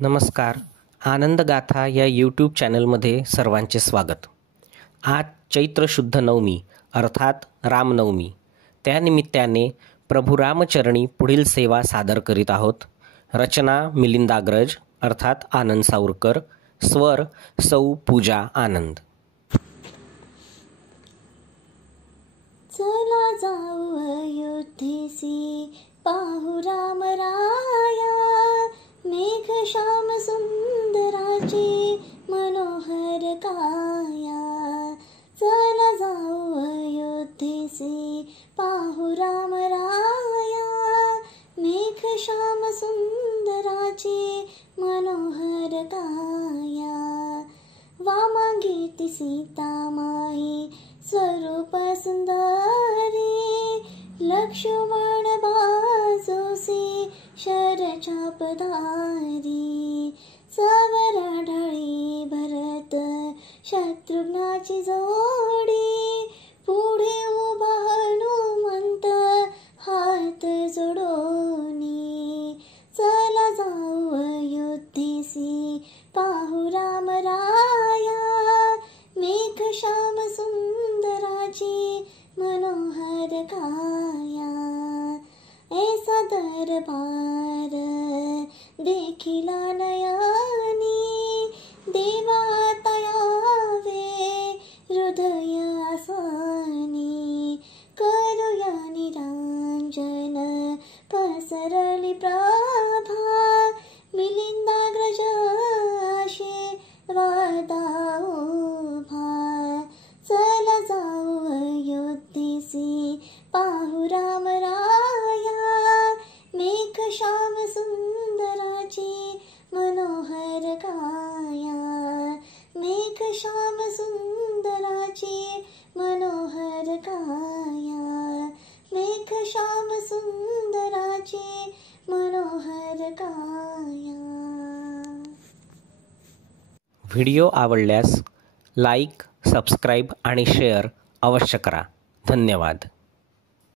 नमस्कार. आनंदगाथा या यूट्यूब चॅनलमध्ये सर्वांचे स्वागत. आज चैत्र शुद्ध नवमी अर्थात रामनवमी. त्यानिमित्ताने प्रभू रामचरणी पुढील सेवा सादर करीत आहोत. रचना मिलिंदाग्रज अर्थात आनंद सावरकर. स्वर सौ पूजा आनंद. चला जाऊ अयोध्येसी पाहू राम राया, मेघ श्याम सुंदराची मनोहर काया. चला जाऊ अयोध्येसी पाहू राम राया, मेघ श्याम सुंदराची मनोहर काया. वामांगी ती सीता माई स्वरूप सुंदरी, लक्ष्मण बाजोसी शरचापधारी. सवरा ढाळी भरत शत्रुघ्नाची जोडी, पुढे उभा हनुमंत हात जोडोनी. चला जाऊ अयोध्येसी पाहू राम राया, मेघ श्याम सुंदराची मनोहर काया. ऐसा दरबार देखिला नयनी, देवा तयावे हृदय आसनी. करूया निरांजन पसरली प्रभा, मिलिंदाग्रज आशीर्वादा उभा. चला जाऊ अयोध्येसी पाहू राम राया, मेघ श्याम सुंदराची मनोहर काया. मेघ श्याम सुंदराची मनोहर काया. मेघ श्याम सुंदराची मनोहर काया. व्हिडिओ आवडल्यास लाईक, सबस्क्राईब आणि शेअर अवश्य करा. धन्यवाद.